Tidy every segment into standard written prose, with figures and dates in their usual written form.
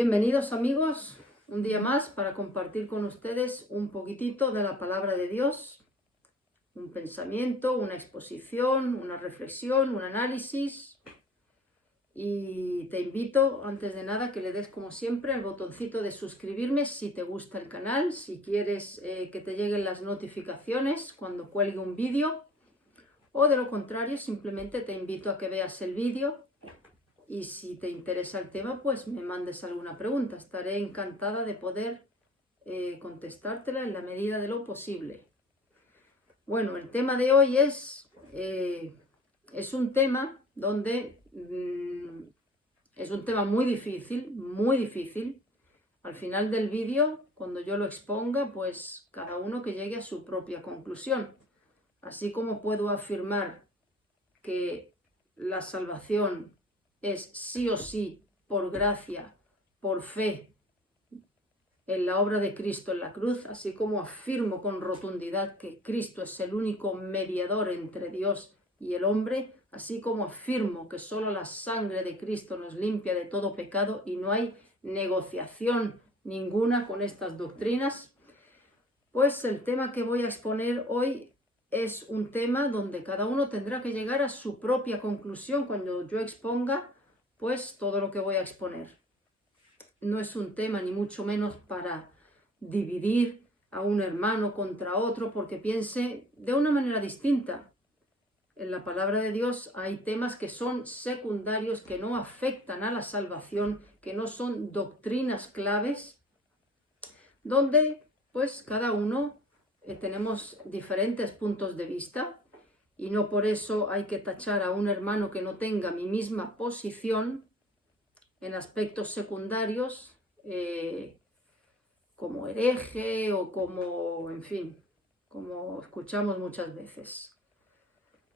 Bienvenidos amigos, un día más para compartir con ustedes un poquitito de la palabra de Dios, un pensamiento, una exposición, una reflexión, un análisis. Y te invito, antes de nada, que le des como siempre al botoncito de suscribirme si te gusta el canal, si quieres que te lleguen las notificaciones cuando cuelgue un vídeo, o de lo contrario, simplemente te invito a que veas el vídeo. Y si te interesa el tema, pues me mandes alguna pregunta. Estaré encantada de poder contestártela en la medida de lo posible. Bueno, el tema de hoy es un tema donde es un tema muy difícil, muy difícil. Al final del vídeo, cuando yo lo exponga, pues cada uno que llegue a su propia conclusión. Así como puedo afirmar que la salvación es sí o sí por gracia, por fe en la obra de Cristo en la cruz, así como afirmo con rotundidad que Cristo es el único mediador entre Dios y el hombre, así como afirmo que solo la sangre de Cristo nos limpia de todo pecado y no hay negociación ninguna con estas doctrinas, pues el tema que voy a exponer hoy es un tema donde cada uno tendrá que llegar a su propia conclusión cuando yo exponga pues todo lo que voy a exponer. No es un tema ni mucho menos para dividir a un hermano contra otro porque piense de una manera distinta. En la palabra de Dios hay temas que son secundarios, que no afectan a la salvación, que no son doctrinas claves, donde pues cada uno tenemos diferentes puntos de vista y no por eso hay que tachar a un hermano que no tenga mi misma posición en aspectos secundarios como hereje o como, en fin, como escuchamos muchas veces.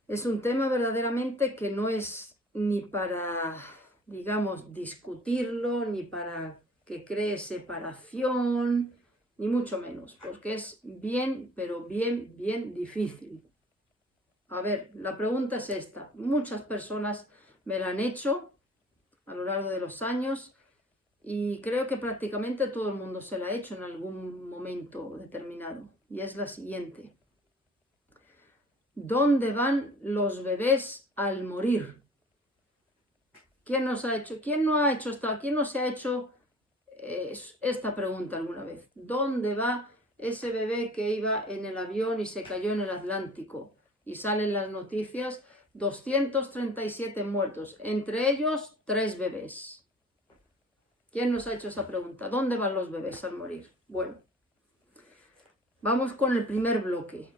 Es un tema verdaderamente que no es ni para, digamos, discutirlo, ni para que cree separación, ni mucho menos, porque es bien, pero bien, bien difícil. A ver, la pregunta es esta. Muchas personas me la han hecho a lo largo de los años y creo que prácticamente todo el mundo se la ha hecho en algún momento determinado. Y es la siguiente. ¿Dónde van los bebés al morir? ¿Quién no se ha hecho esta pregunta alguna vez? ¿Dónde va ese bebé que iba en el avión y se cayó en el Atlántico? Y salen las noticias, 237 muertos, entre ellos 3 bebés. ¿Quién nos ha hecho esa pregunta? ¿Dónde van los bebés al morir? Bueno, vamos con el primer bloque.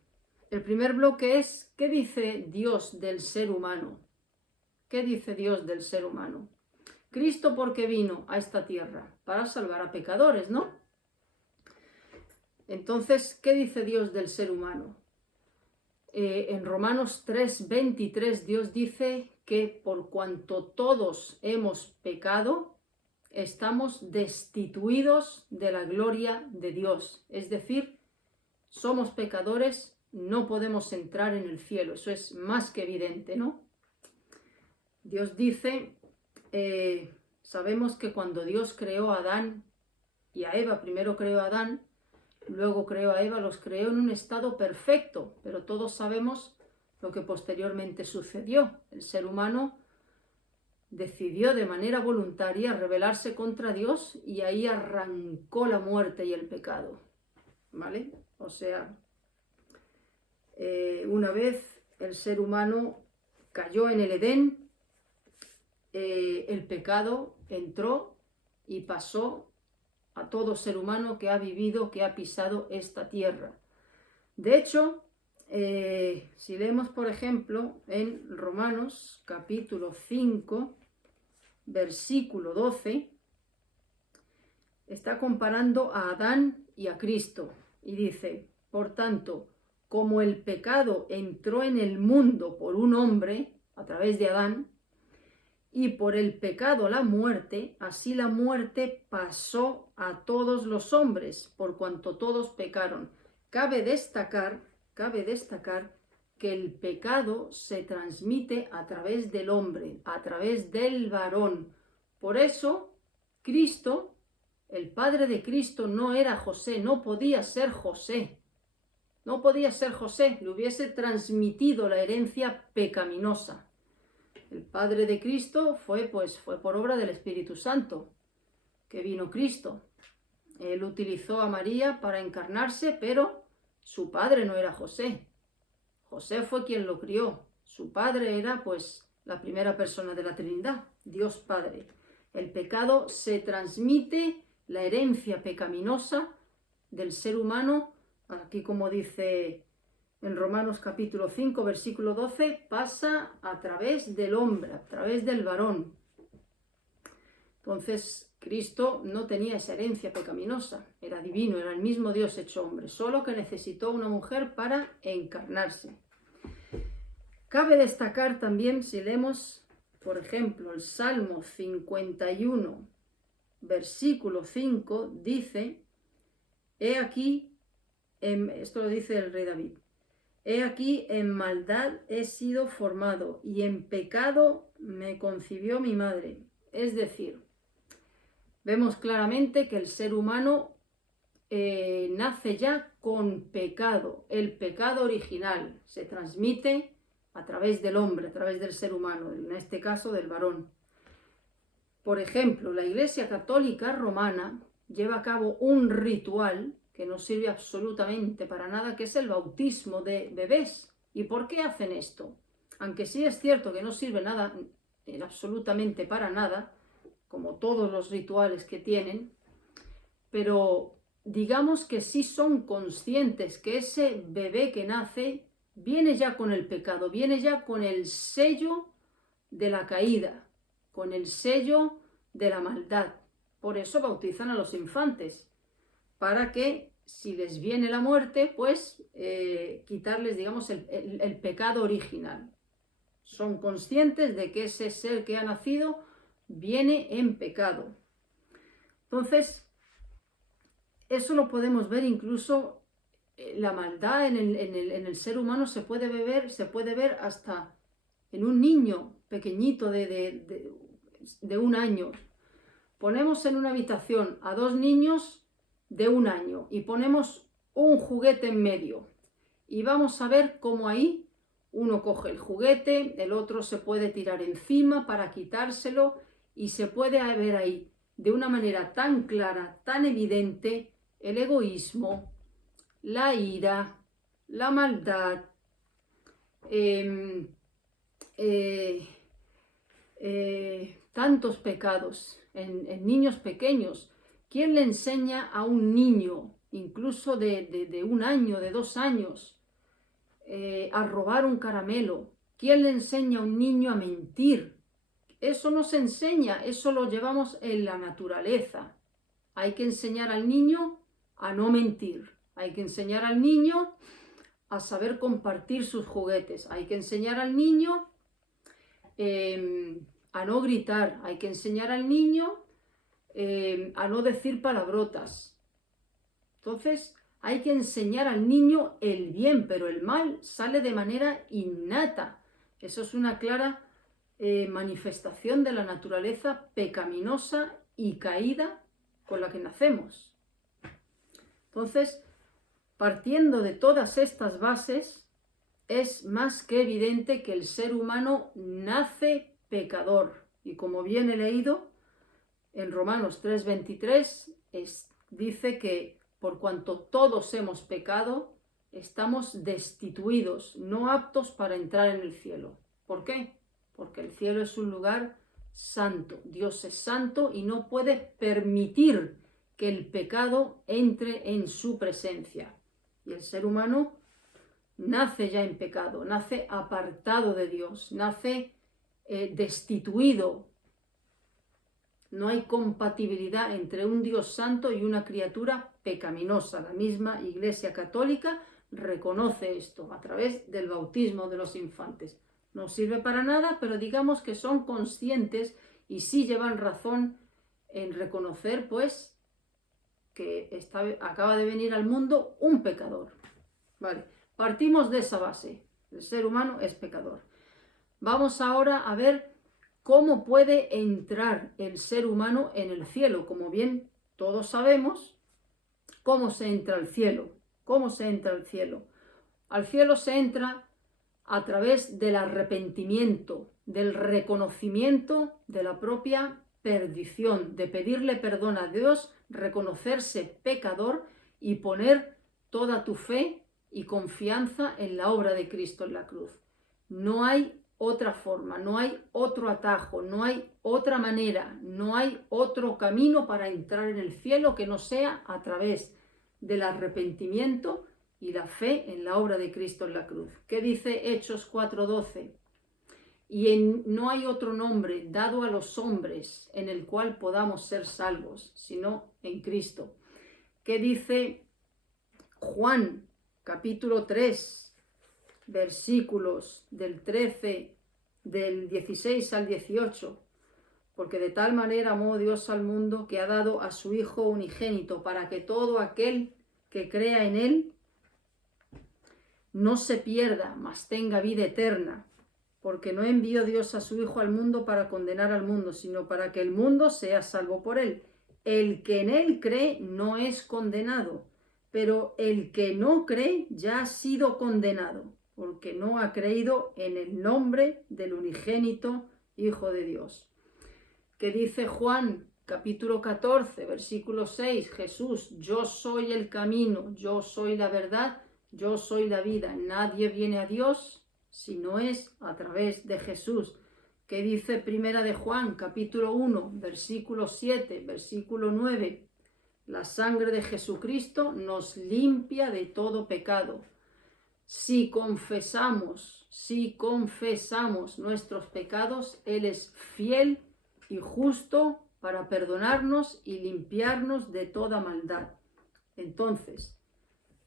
El primer bloque es, ¿qué dice Dios del ser humano? ¿Qué dice Dios del ser humano? Cristo, ¿por qué vino a esta tierra? Para salvar a pecadores, ¿no? Entonces, ¿qué dice Dios del ser humano? En Romanos 3:23 Dios dice que por cuanto todos hemos pecado, estamos destituidos de la gloria de Dios. Es decir, somos pecadores, no podemos entrar en el cielo. Eso es más que evidente, ¿no? Dios dice, sabemos que cuando Dios creó a Adán y a Eva, primero creó a Adán, luego creó a Eva, los creó en un estado perfecto, pero todos sabemos lo que posteriormente sucedió. El ser humano decidió de manera voluntaria rebelarse contra Dios y ahí arrancó la muerte y el pecado, ¿vale? O sea, una vez el ser humano cayó en el Edén, el pecado entró y pasó a todo ser humano que ha vivido, que ha pisado esta tierra. De hecho, si leemos, por ejemplo, en Romanos capítulo 5, versículo 12, está comparando a Adán y a Cristo y dice, por tanto, como el pecado entró en el mundo por un hombre, a través de Adán, y por el pecado la muerte, así la muerte pasó a todos los hombres, por cuanto todos pecaron. Cabe destacar que el pecado se transmite a través del hombre, a través del varón. Por eso, Cristo El padre de Cristo no era José, no podía ser José. No podía ser José, le hubiese transmitido la herencia pecaminosa. El padre de Cristo fue por obra del Espíritu Santo, que vino Cristo. Él utilizó a María para encarnarse, pero su padre no era José. José fue quien lo crió. Su padre era la primera persona de la Trinidad, Dios Padre. El pecado se transmite, la herencia pecaminosa del ser humano, aquí como dice en Romanos capítulo 5, versículo 12, pasa a través del hombre, a través del varón. Entonces, Cristo no tenía esa herencia pecaminosa, era divino, era el mismo Dios hecho hombre, solo que necesitó una mujer para encarnarse. Cabe destacar también, si leemos, por ejemplo, el Salmo 51, versículo 5, dice, he aquí, esto lo dice el rey David, he aquí en maldad he sido formado y en pecado me concibió mi madre. Es decir, vemos claramente que el ser humano nace ya con pecado. El pecado original se transmite a través del hombre, a través del ser humano, en este caso del varón. Por ejemplo, la Iglesia Católica Romana lleva a cabo un ritual que no sirve absolutamente para nada, que es el bautismo de bebés. ¿Y por qué hacen esto? Aunque sí es cierto que no sirve nada, absolutamente para nada, como todos los rituales que tienen, pero digamos que sí son conscientes que ese bebé que nace viene ya con el pecado, viene ya con el sello de la caída, con el sello de la maldad. Por eso bautizan a los infantes, para que si les viene la muerte, quitarles, digamos, el pecado original. Son conscientes de que ese ser que ha nacido viene en pecado. Entonces, eso lo podemos ver incluso, la maldad en el ser humano se puede ver hasta en un niño pequeñito de 1 año. Ponemos en una habitación a 2 niños de 1 año y ponemos un juguete en medio y vamos a ver cómo ahí uno coge el juguete, el otro se puede tirar encima para quitárselo y se puede ver ahí de una manera tan clara, tan evidente, el egoísmo, la ira, la maldad, tantos pecados en niños pequeños. ¿Quién le enseña a un niño, incluso de 1 año, de 2 años, a robar un caramelo? ¿Quién le enseña a un niño a mentir? Eso no se enseña, eso lo llevamos en la naturaleza. Hay que enseñar al niño a no mentir. Hay que enseñar al niño a saber compartir sus juguetes. Hay que enseñar al niño a no gritar. Hay que enseñar al niño a no decir palabrotas. Entonces, hay que enseñar al niño el bien, pero el mal sale de manera innata. Eso es una clara manifestación de la naturaleza pecaminosa y caída con la que nacemos. Entonces, partiendo de todas estas bases, es más que evidente que el ser humano nace pecador. Y como bien he leído, en Romanos 3:23 dice que por cuanto todos hemos pecado, estamos destituidos, no aptos para entrar en el cielo. ¿Por qué? Porque el cielo es un lugar santo. Dios es santo y no puede permitir que el pecado entre en su presencia. Y el ser humano nace ya en pecado, nace apartado de Dios, nace destituido. No hay compatibilidad entre un Dios santo y una criatura pecaminosa. La misma Iglesia Católica reconoce esto a través del bautismo de los infantes. No sirve para nada, pero digamos que son conscientes y sí llevan razón en reconocer, que acaba de venir al mundo un pecador. Vale, partimos de esa base. El ser humano es pecador. Vamos ahora a ver cómo puede entrar el ser humano en el cielo. Como bien todos sabemos cómo se entra al cielo. ¿Cómo se entra al cielo? Al cielo se entra a través del arrepentimiento, del reconocimiento de la propia perdición, de pedirle perdón a Dios, reconocerse pecador y poner toda tu fe y confianza en la obra de Cristo en la cruz. No hay otra forma, no hay otro atajo, no hay otra manera, no hay otro camino para entrar en el cielo que no sea a través del arrepentimiento y la fe en la obra de Cristo en la cruz. ¿Qué dice Hechos 4:12? No hay otro nombre dado a los hombres en el cual podamos ser salvos, sino en Cristo. ¿Qué dice Juan capítulo 3, versículos del 16 al 18? Porque de tal manera amó Dios al mundo que ha dado a su Hijo unigénito, para que todo aquel que crea en él no se pierda, mas tenga vida eterna. Porque no envió Dios a su Hijo al mundo para condenar al mundo, sino para que el mundo sea salvo por él. El que en él cree no es condenado, pero el que no cree ya ha sido condenado, porque no ha creído en el nombre del unigénito Hijo de Dios. ¿Qué dice Juan capítulo 14, versículo 6? Jesús: yo soy el camino, yo soy la verdad, yo soy la vida. Nadie viene a Dios si no es a través de Jesús. ¿Qué dice Primera de Juan capítulo 1, versículo 7, versículo 9? La sangre de Jesucristo nos limpia de todo pecado. Si confesamos nuestros pecados, Él es fiel y justo para perdonarnos y limpiarnos de toda maldad. Entonces,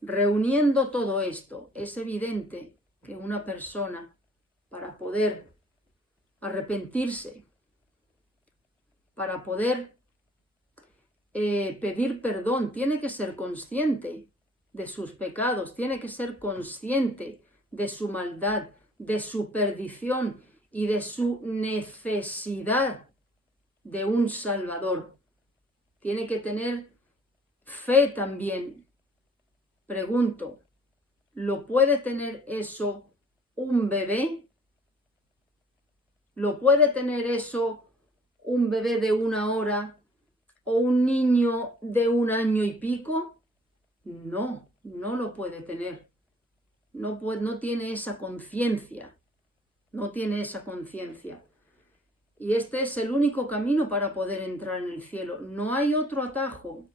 reuniendo todo esto, es evidente que una persona, para poder arrepentirse, para poder pedir perdón, tiene que ser consciente de sus pecados, tiene que ser consciente de su maldad, de su perdición y de su necesidad de un Salvador. Tiene que tener fe también. Pregunto, ¿lo puede tener eso un bebé? ¿Lo puede tener eso un bebé de 1 hora o un niño de 1 año y pico? No, no lo puede tener. No tiene esa conciencia. No tiene esa conciencia. Y este es el único camino para poder entrar en el cielo. No hay otro atajo.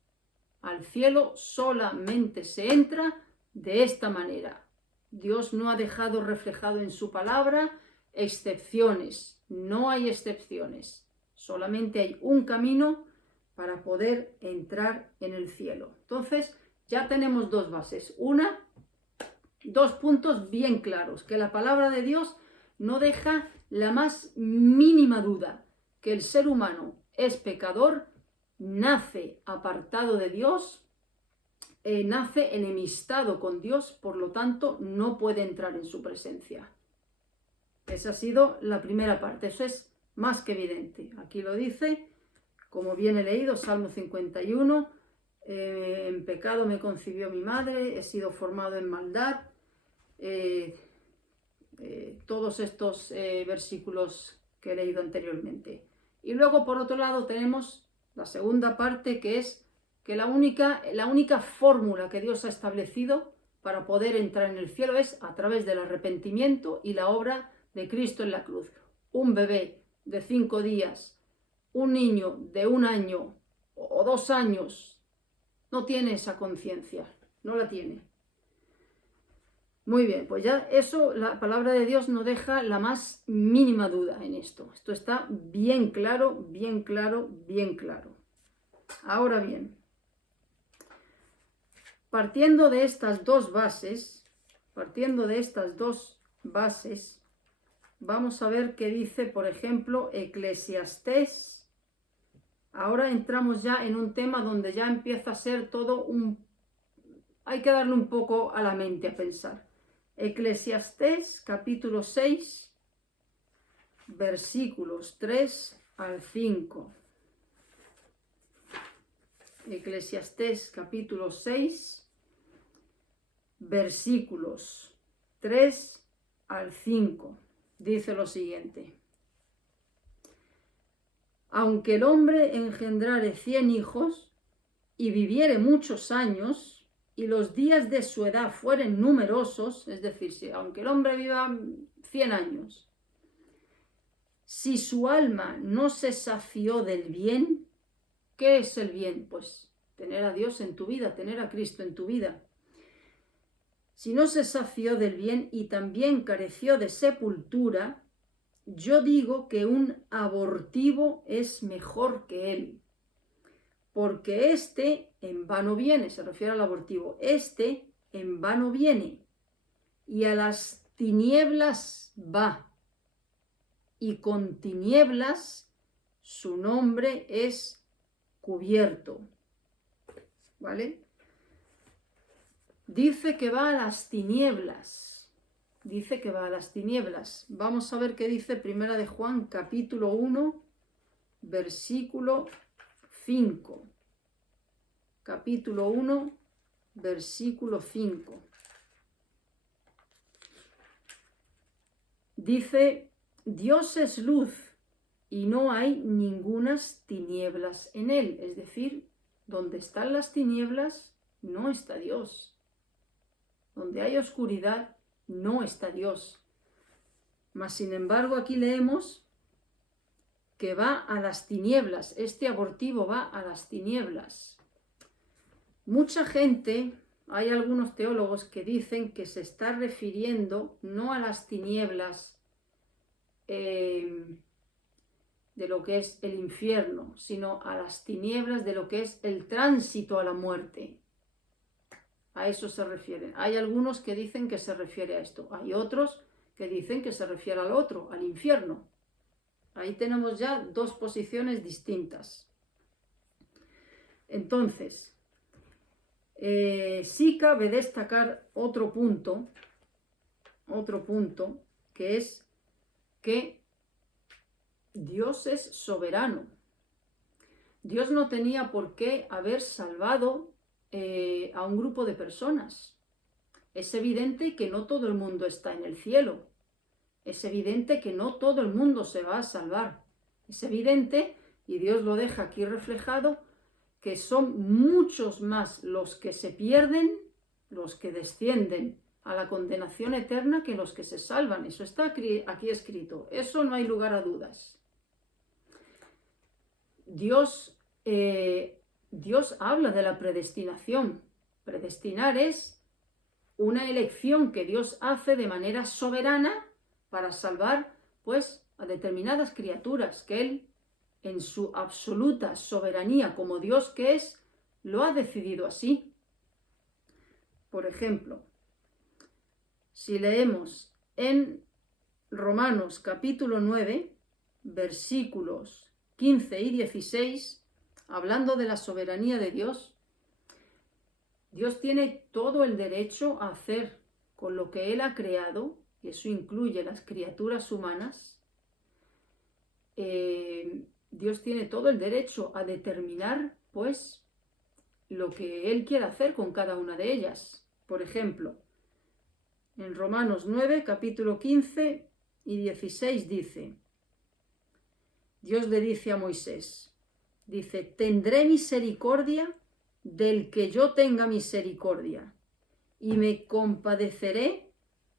Al cielo solamente se entra de esta manera. Dios no ha dejado reflejado en su palabra excepciones. No hay excepciones. Solamente hay un camino para poder entrar en el cielo. Entonces, ya tenemos 2 bases. 2 puntos bien claros, que la palabra de Dios no deja la más mínima duda, que el ser humano es pecador, nace apartado de Dios, nace enemistado con Dios, por lo tanto no puede entrar en su presencia. Esa ha sido la primera parte, eso es más que evidente. Aquí lo dice, como bien he leído, Salmo 51, en pecado me concibió mi madre, he sido formado en maldad. Todos estos versículos que he leído anteriormente. Y luego, por otro lado, tenemos la segunda parte, que es que la única fórmula que Dios ha establecido para poder entrar en el cielo es a través del arrepentimiento y la obra de Cristo en la cruz. Un bebé de 5 días, un niño de 1 año o 2 años, no tiene esa conciencia, no la tiene. Muy bien, pues ya eso, la palabra de Dios no deja la más mínima duda en esto. Esto está bien claro, bien claro, bien claro. Ahora bien, partiendo de estas dos bases, vamos a ver qué dice, por ejemplo, Eclesiastés. Ahora entramos ya en un tema donde ya empieza a ser todo hay que darle un poco a la mente a pensar. Eclesiastés capítulo 6, versículos 3 al 5. Eclesiastés capítulo 6, versículos 3 al 5. Dice lo siguiente: aunque el hombre engendrare 100 hijos y viviere muchos años, y los días de su edad fueren numerosos, es decir, aunque el hombre viva 100 años, si su alma no se sació del bien, ¿qué es el bien? Pues tener a Dios en tu vida, tener a Cristo en tu vida. Si no se sació del bien y también careció de sepultura, yo digo que un abortivo es mejor que él, porque éste en vano viene, se refiere al abortivo, éste en vano viene y a las tinieblas va, y con tinieblas su nombre es cubierto. ¿Vale? Dice que va a las tinieblas. Dice que va a las tinieblas. Vamos a ver qué dice Primera de Juan, capítulo 1, versículo 5. Capítulo 1, versículo 5. Dice: Dios es luz y no hay ningunas tinieblas en él. Es decir, donde están las tinieblas no está Dios. Donde hay oscuridad no está Dios. Mas sin embargo aquí leemos que va a las tinieblas. Este abortivo va a las tinieblas. Mucha gente, hay algunos teólogos que dicen que se está refiriendo no a las tinieblas de lo que es el infierno, sino a las tinieblas de lo que es el tránsito a la muerte. A eso se refiere. Hay algunos que dicen que se refiere a esto. Hay otros que dicen que se refiere al otro, al infierno. Ahí tenemos ya dos posiciones distintas. Entonces, sí cabe destacar otro punto, que es que Dios es soberano. Dios no tenía por qué haber salvado a un grupo de personas. Es evidente que no todo el mundo está en el cielo. Es evidente que no todo el mundo se va a salvar. Es evidente, y Dios lo deja aquí reflejado, que son muchos más los que se pierden, los que descienden a la condenación eterna, que los que se salvan. Eso está aquí escrito. Eso no hay lugar a dudas. Dios habla de la predestinación. Predestinar es una elección que Dios hace de manera soberana para salvar, pues, a determinadas criaturas que Él, en su absoluta soberanía como Dios que es, lo ha decidido así. Por ejemplo, si leemos en Romanos capítulo 9, versículos 15 y 16, hablando de la soberanía de Dios, Dios tiene todo el derecho a hacer con lo que Él ha creado, y eso incluye las criaturas humanas. Dios tiene todo el derecho a determinar, pues, lo que Él quiere hacer con cada una de ellas. Por ejemplo, en Romanos 9, capítulo 15 y 16 dice: Dios le dice a Moisés, dice: tendré misericordia del que yo tenga misericordia, y me compadeceré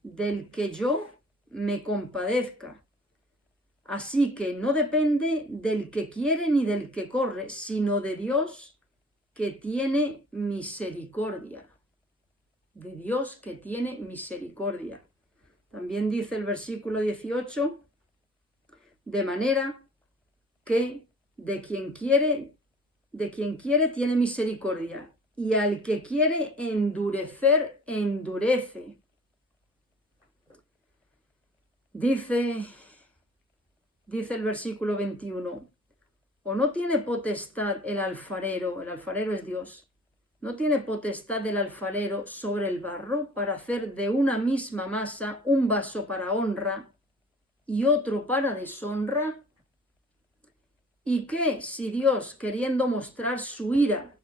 del que yo me compadezca. Así que no depende del que quiere ni del que corre, sino de Dios que tiene misericordia. De Dios que tiene misericordia. También dice el versículo 18, de manera que de quien quiere tiene misericordia, y al que quiere endurecer, endurece. Dice el versículo 21, ¿o no tiene potestad el alfarero es Dios, no tiene potestad el alfarero sobre el barro para hacer de una misma masa un vaso para honra y otro para deshonra? ¿Y qué si Dios, queriendo mostrar su ira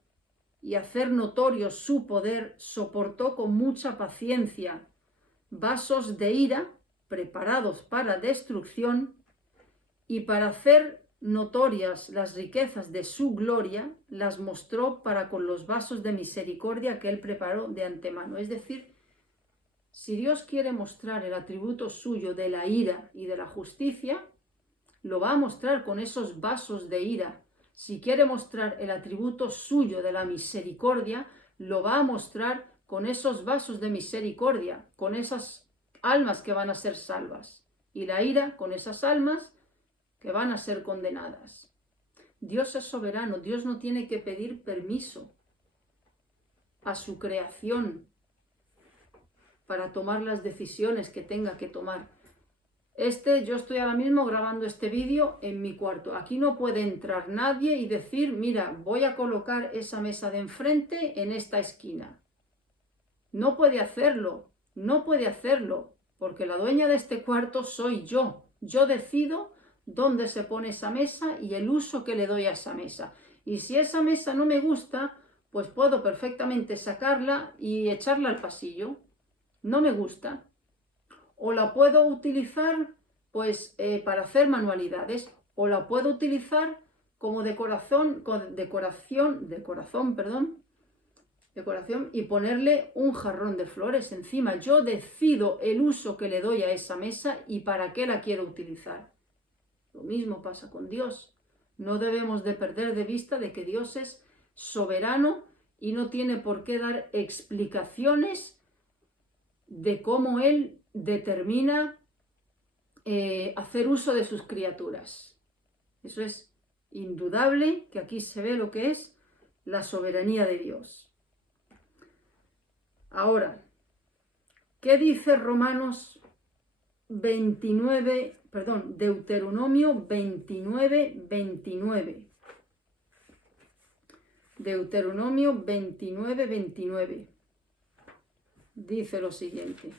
y hacer notorio su poder, soportó con mucha paciencia vasos de ira preparados para destrucción, y para hacer notorias las riquezas de su gloria, las mostró para con los vasos de misericordia que él preparó de antemano. Es decir, si Dios quiere mostrar el atributo suyo de la ira y de la justicia, lo va a mostrar con esos vasos de ira. Si quiere mostrar el atributo suyo de la misericordia, lo va a mostrar con esos vasos de misericordia, con esas almas que van a ser salvas, y la ira con esas almas que van a ser condenadas. Dios es soberano, Dios no tiene que pedir permiso a su creación para tomar las decisiones que tenga que tomar. Yo estoy ahora mismo grabando este vídeo en mi cuarto. Aquí no puede entrar nadie y decir, mira, voy a colocar esa mesa de enfrente en esta esquina. No puede hacerlo, porque la dueña de este cuarto soy yo. Yo decido dónde se pone esa mesa y el uso que le doy a esa mesa. Y si esa mesa no me gusta, pues puedo perfectamente sacarla y echarla al pasillo. No me gusta. O la puedo utilizar pues para hacer manualidades, o la puedo utilizar como decoración y ponerle un jarrón de flores encima. Yo decido el uso que le doy a esa mesa y para qué la quiero utilizar. Lo mismo pasa con Dios. No debemos de perder de vista de que Dios es soberano y no tiene por qué dar explicaciones de cómo Él determina hacer uso de sus criaturas. Eso es indudable, que aquí se ve lo que es la soberanía de Dios. Ahora, ¿qué dice Deuteronomio 29, 29? Deuteronomio 29, 29. Dice lo siguiente.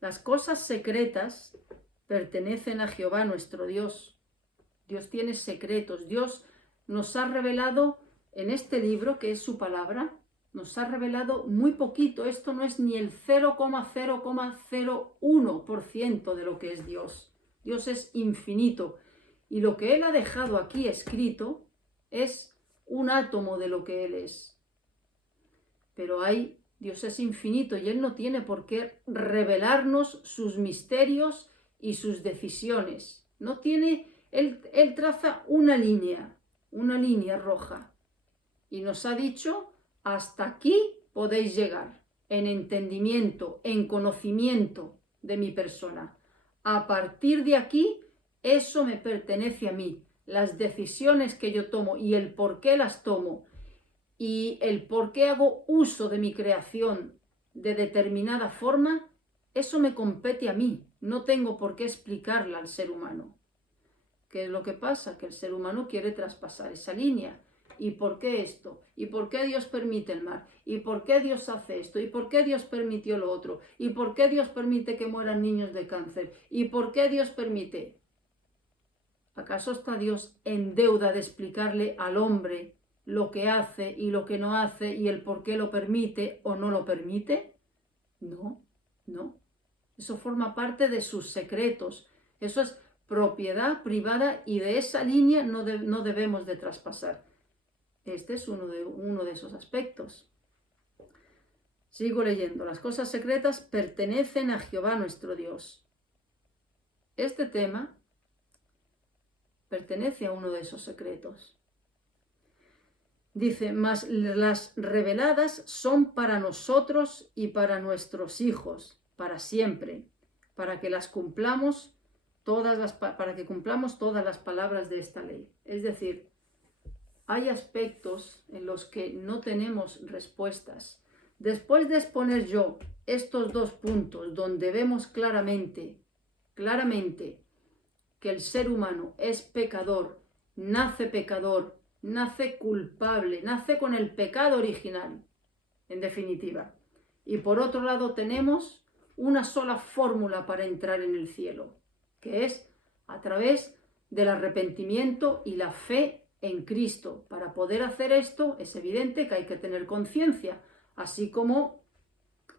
Las cosas secretas pertenecen a Jehová nuestro Dios. Dios tiene secretos. Dios nos ha revelado en este libro, que es su palabra, nos ha revelado muy poquito. Esto no es ni el 0,0,01% de lo que es Dios. Dios es infinito. Y lo que Él ha dejado aquí escrito es un átomo de lo que Él es. Pero Dios es infinito y Él no tiene por qué revelarnos sus misterios y sus decisiones. No tiene, Él traza una línea roja. Y nos ha dicho, hasta aquí podéis llegar, en entendimiento, en conocimiento de mi persona. A partir de aquí, eso me pertenece a mí. Las decisiones que yo tomo y el por qué las tomo y el por qué hago uso de mi creación de determinada forma, eso me compete a mí. No tengo por qué explicarla al ser humano. ¿Qué es lo que pasa? Que el ser humano quiere traspasar esa línea. ¿Y por qué esto? ¿Y por qué Dios permite el mar? ¿Y por qué Dios hace esto? ¿Y por qué Dios permitió lo otro? ¿Y por qué Dios permite que mueran niños de cáncer? ¿Y por qué Dios permite? ¿Acaso está Dios en deuda de explicarle al hombre lo que hace y lo que no hace y el por qué lo permite o no lo permite? No. Eso forma parte de sus secretos. Eso es propiedad privada y de esa línea no debemos de traspasar. Este es uno de esos aspectos. Sigo leyendo. Las cosas secretas pertenecen a Jehová nuestro Dios. Este tema pertenece a uno de esos secretos. Dice, mas las reveladas son para nosotros y para nuestros hijos, para siempre, para que cumplamos todas las palabras de esta ley. Es decir, hay aspectos en los que no tenemos respuestas. Después de exponer yo estos dos puntos donde vemos claramente que el ser humano es pecador, nace culpable, nace con el pecado original, en definitiva. Y por otro lado tenemos una sola fórmula para entrar en el cielo, que es a través del arrepentimiento y la fe en Cristo. Para poder hacer esto es evidente que hay que tener conciencia, así como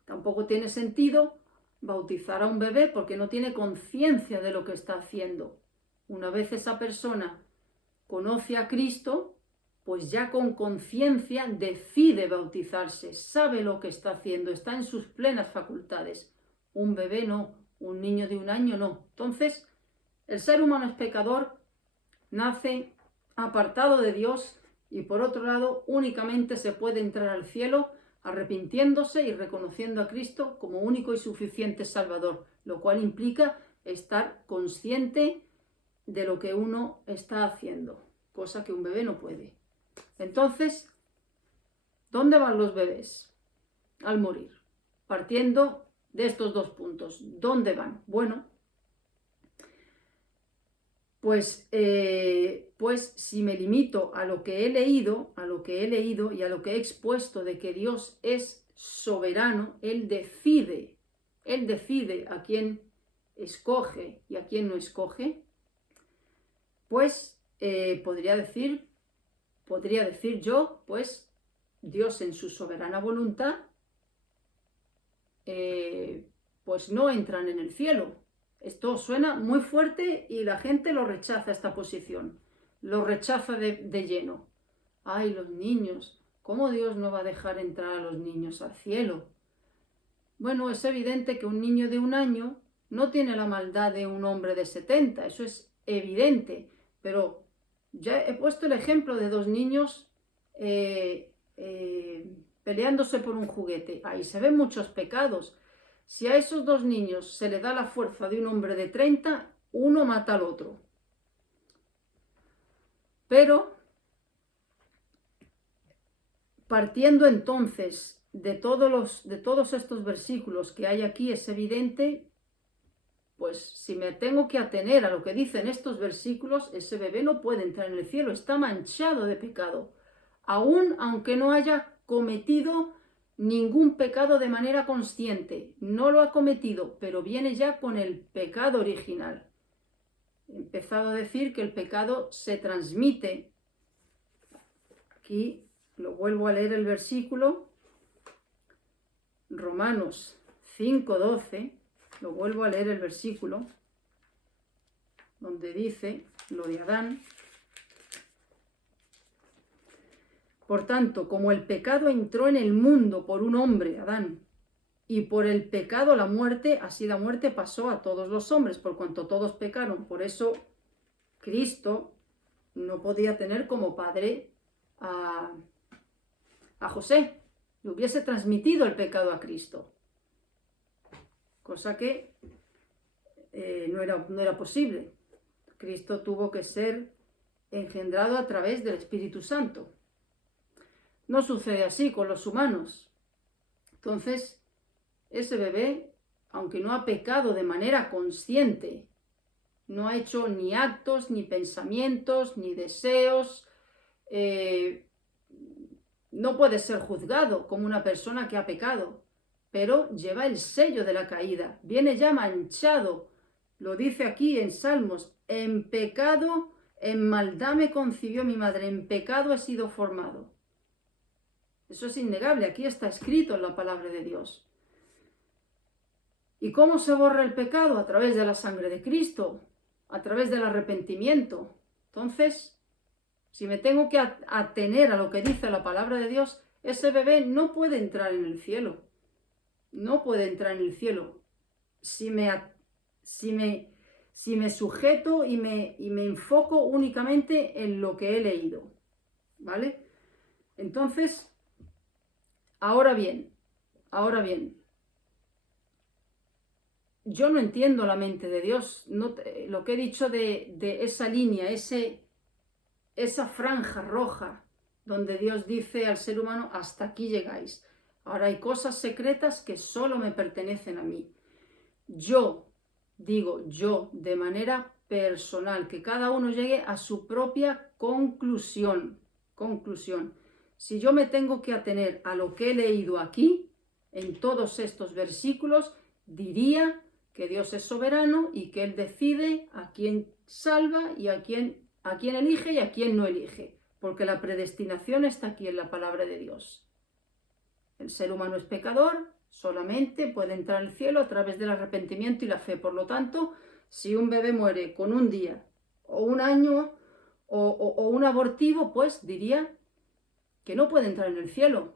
tampoco tiene sentido bautizar a un bebé porque no tiene conciencia de lo que está haciendo. Una vez esa persona conoce a Cristo, pues ya con conciencia decide bautizarse, sabe lo que está haciendo, está en sus plenas facultades. Un bebé no, un niño de 1 año no. Entonces, el ser humano es pecador, nace apartado de Dios y por otro lado únicamente se puede entrar al cielo arrepintiéndose y reconociendo a Cristo como único y suficiente Salvador, lo cual implica estar consciente de lo que uno está haciendo, cosa que un bebé no puede. Entonces, ¿dónde van los bebés al morir? Partiendo de estos 2 puntos. ¿Dónde van? Bueno, pues si me limito a lo que he leído y a lo que he expuesto de que Dios es soberano, Él decide a quién escoge y a quién no escoge, pues podría decir yo, pues Dios en su soberana voluntad, pues no entran en el cielo. Esto suena muy fuerte y la gente lo rechaza, esta posición, lo rechaza de lleno. Ay, los niños, ¿cómo Dios no va a dejar entrar a los niños al cielo? Bueno, es evidente que un niño de 1 año no tiene la maldad de un hombre de 70, eso es evidente, pero ya he puesto el ejemplo de 2 niños peleándose por un juguete. Ahí se ven muchos pecados. Si a esos 2 niños se le da la fuerza de un hombre de 30, uno mata al otro. Pero, partiendo entonces de todos estos versículos que hay aquí, es evidente, pues si me tengo que atener a lo que dicen estos versículos, ese bebé no puede entrar en el cielo, está manchado de pecado, aun aunque no haya cometido ningún pecado de manera consciente, no lo ha cometido, pero viene ya con el pecado original. He empezado a decir que el pecado se transmite. Aquí lo vuelvo a leer el versículo, Romanos 5:12, lo vuelvo a leer el versículo, donde dice lo de Adán. Por tanto, como el pecado entró en el mundo por un hombre, Adán, y por el pecado la muerte, así la muerte pasó a todos los hombres, por cuanto todos pecaron. Por eso Cristo no podía tener como padre a José, le hubiese transmitido el pecado a Cristo, cosa que no era posible. Cristo tuvo que ser engendrado a través del Espíritu Santo. No sucede así con los humanos. Entonces, ese bebé, aunque no ha pecado de manera consciente, no ha hecho ni actos, ni pensamientos, ni deseos, no puede ser juzgado como una persona que ha pecado, pero lleva el sello de la caída, viene ya manchado. Lo dice aquí en Salmos: en pecado, en maldad me concibió mi madre, en pecado he sido formado. Eso es innegable, aquí está escrito en la palabra de Dios. ¿Y cómo se borra el pecado? A través de la sangre de Cristo, a través del arrepentimiento. Entonces, si me tengo que atener a lo que dice la palabra de Dios, ese bebé no puede entrar en el cielo. No puede entrar en el cielo. Si me sujeto y me enfoco únicamente en lo que he leído. ¿Vale? Entonces, ahora bien, yo no entiendo la mente de Dios. Lo que he dicho de esa línea, esa franja roja donde Dios dice al ser humano: hasta aquí llegáis. Ahora hay cosas secretas que solo me pertenecen a mí. Yo de manera personal, que cada uno llegue a su propia conclusión. Si yo me tengo que atener a lo que he leído aquí, en todos estos versículos, diría que Dios es soberano y que Él decide a quién salva y a quién elige y a quién no elige, porque la predestinación está aquí en la palabra de Dios. El ser humano es pecador, solamente puede entrar al cielo a través del arrepentimiento y la fe. Por lo tanto, si un bebé muere con un día o un año o un abortivo, pues diría que no puede entrar en el cielo,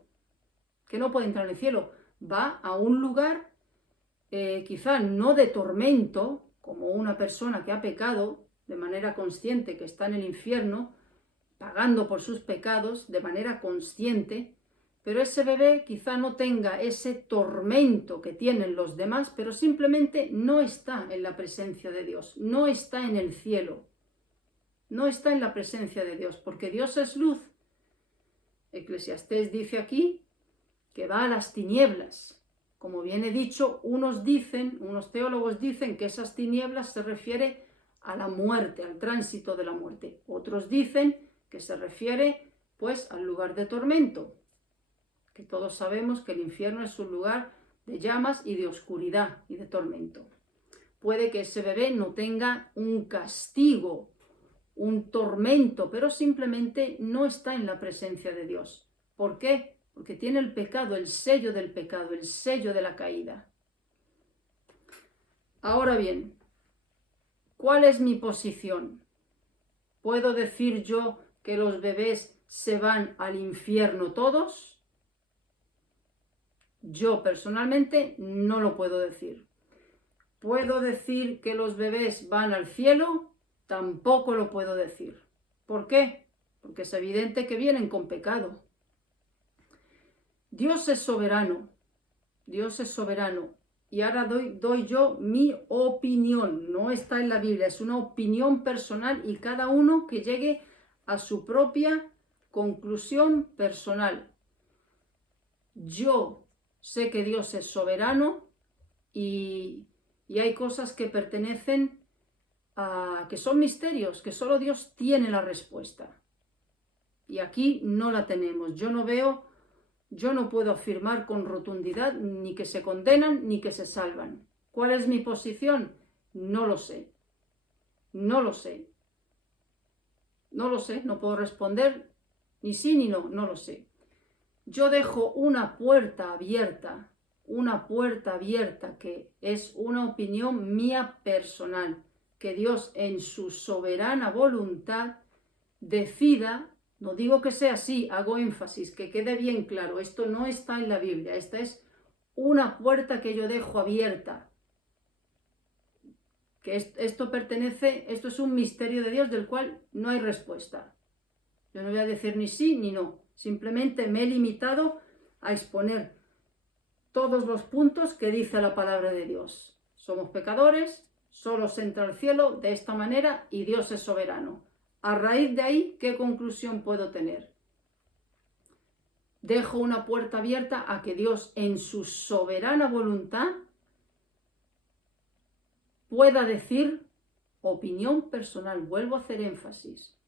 va a un lugar quizá no de tormento, como una persona que ha pecado de manera consciente, que está en el infierno, pagando por sus pecados de manera consciente, pero ese bebé quizá no tenga ese tormento que tienen los demás, pero simplemente no está en la presencia de Dios, no está en el cielo, no está en la presencia de Dios, porque Dios es luz. Eclesiastés dice aquí que va a las tinieblas. Como bien he dicho, unos teólogos dicen que esas tinieblas se refiere a la muerte, al tránsito de la muerte. Otros dicen que se refiere pues al lugar de tormento, que todos sabemos que el infierno es un lugar de llamas y de oscuridad y de tormento. Puede que ese bebé no tenga un castigo, un tormento, pero simplemente no está en la presencia de Dios. ¿Por qué? Porque tiene el pecado, el sello del pecado, el sello de la caída. Ahora bien, ¿cuál es mi posición? ¿Puedo decir yo que los bebés se van al infierno todos? Yo personalmente no lo puedo decir. ¿Puedo decir que los bebés van al cielo? Tampoco lo puedo decir. ¿Por qué? Porque es evidente que vienen con pecado. Dios es soberano, y ahora doy yo mi opinión, no está en la Biblia, es una opinión personal y cada uno que llegue a su propia conclusión personal. Yo sé que Dios es soberano y hay cosas que pertenecen que son misterios, que solo Dios tiene la respuesta. Y aquí no la tenemos, yo no puedo afirmar con rotundidad ni que se condenan ni que se salvan. ¿Cuál es mi posición? No lo sé. No puedo responder ni sí ni no, no lo sé. Yo dejo una puerta abierta que es una opinión mía personal, que Dios en su soberana voluntad decida. No digo que sea así, hago énfasis, que quede bien claro, esto no está en la Biblia, esta es una puerta que yo dejo abierta, que esto es un misterio de Dios del cual no hay respuesta. Yo no voy a decir ni sí ni no, simplemente me he limitado a exponer todos los puntos que dice la palabra de Dios. Somos pecadores, solo se entra al cielo de esta manera y Dios es soberano. A raíz de ahí, ¿qué conclusión puedo tener? Dejo una puerta abierta a que Dios, en su soberana voluntad, pueda decir opinión personal. Vuelvo a hacer énfasis.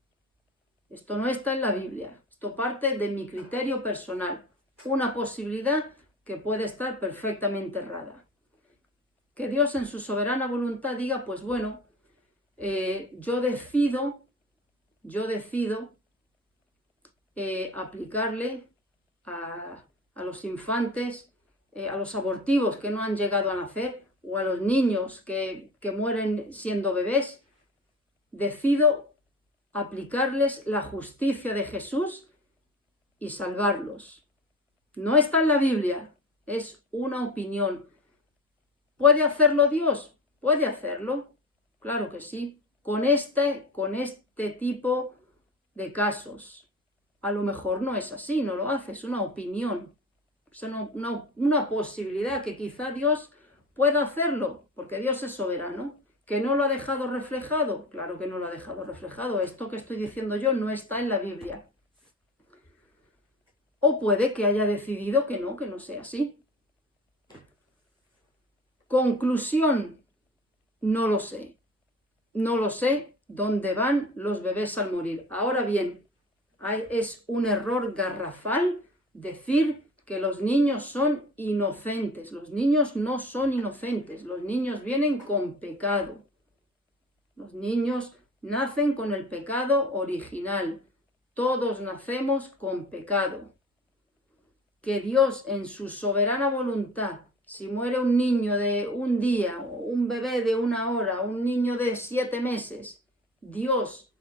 Esto no está en la Biblia. Esto parte de mi criterio personal. Una posibilidad que puede estar perfectamente errada. Que Dios, en su soberana voluntad, diga, pues bueno, yo decido aplicarle a los infantes, a los abortivos que no han llegado a nacer o a los niños que mueren siendo bebés, decido aplicarles la justicia de Jesús y salvarlos. No está en la Biblia, es una opinión. ¿Puede hacerlo Dios? Puede hacerlo, claro que sí. Con este tipo de casos. A lo mejor no es así, no lo hace, es una opinión. Es una posibilidad que quizá Dios pueda hacerlo, porque Dios es soberano. ¿Que no lo ha dejado reflejado? Claro que no lo ha dejado reflejado. Esto que estoy diciendo yo no está en la Biblia. O puede que haya decidido que no sea así. Conclusión, no lo sé. No lo sé dónde van los bebés al morir. Ahora bien, es un error garrafal decir que los niños son inocentes. Los niños no son inocentes. Los niños vienen con pecado. Los niños nacen con el pecado original. Todos nacemos con pecado. Que Dios en su soberana voluntad, si muere un niño de un día, un bebé de 1 hora, un niño de 7 meses, Dios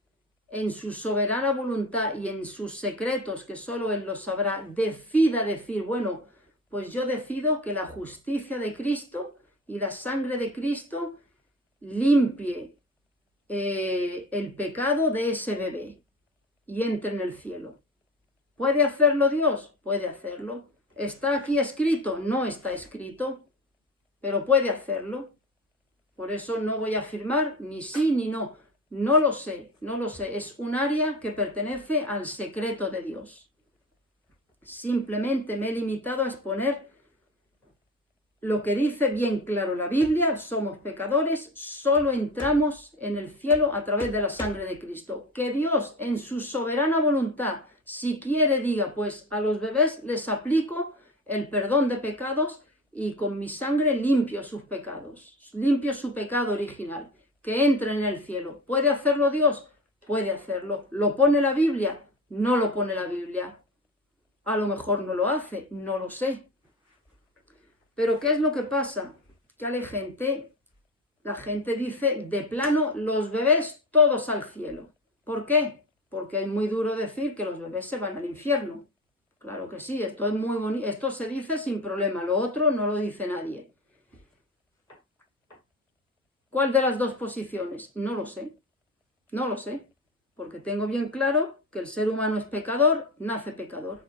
en su soberana voluntad y en sus secretos, que solo Él los sabrá, decida decir, bueno, pues yo decido que la justicia de Cristo y la sangre de Cristo limpie el pecado de ese bebé y entre en el cielo. ¿Puede hacerlo Dios? Puede hacerlo. ¿Está aquí escrito? No está escrito, pero puede hacerlo. Por eso no voy a afirmar ni sí ni no. No lo sé, no lo sé. Es un área que pertenece al secreto de Dios. Simplemente me he limitado a exponer lo que dice bien claro la Biblia. Somos pecadores, solo entramos en el cielo a través de la sangre de Cristo. Que Dios en su soberana voluntad, si quiere, diga, pues a los bebés les aplico el perdón de pecados y con mi sangre limpio sus pecados, limpio su pecado original, que entren en el cielo. ¿Puede hacerlo Dios? Puede hacerlo. ¿Lo pone la Biblia? No lo pone la Biblia. A lo mejor no lo hace, no lo sé. Pero ¿qué es lo que pasa? Que la gente dice, de plano, los bebés todos al cielo. ¿Por qué? Porque es muy duro decir que los bebés se van al infierno. Claro que sí, esto es muy bonito, esto se dice sin problema, lo otro no lo dice nadie. ¿Cuál de las dos posiciones? No lo sé, no lo sé, porque tengo bien claro que el ser humano es pecador, nace pecador.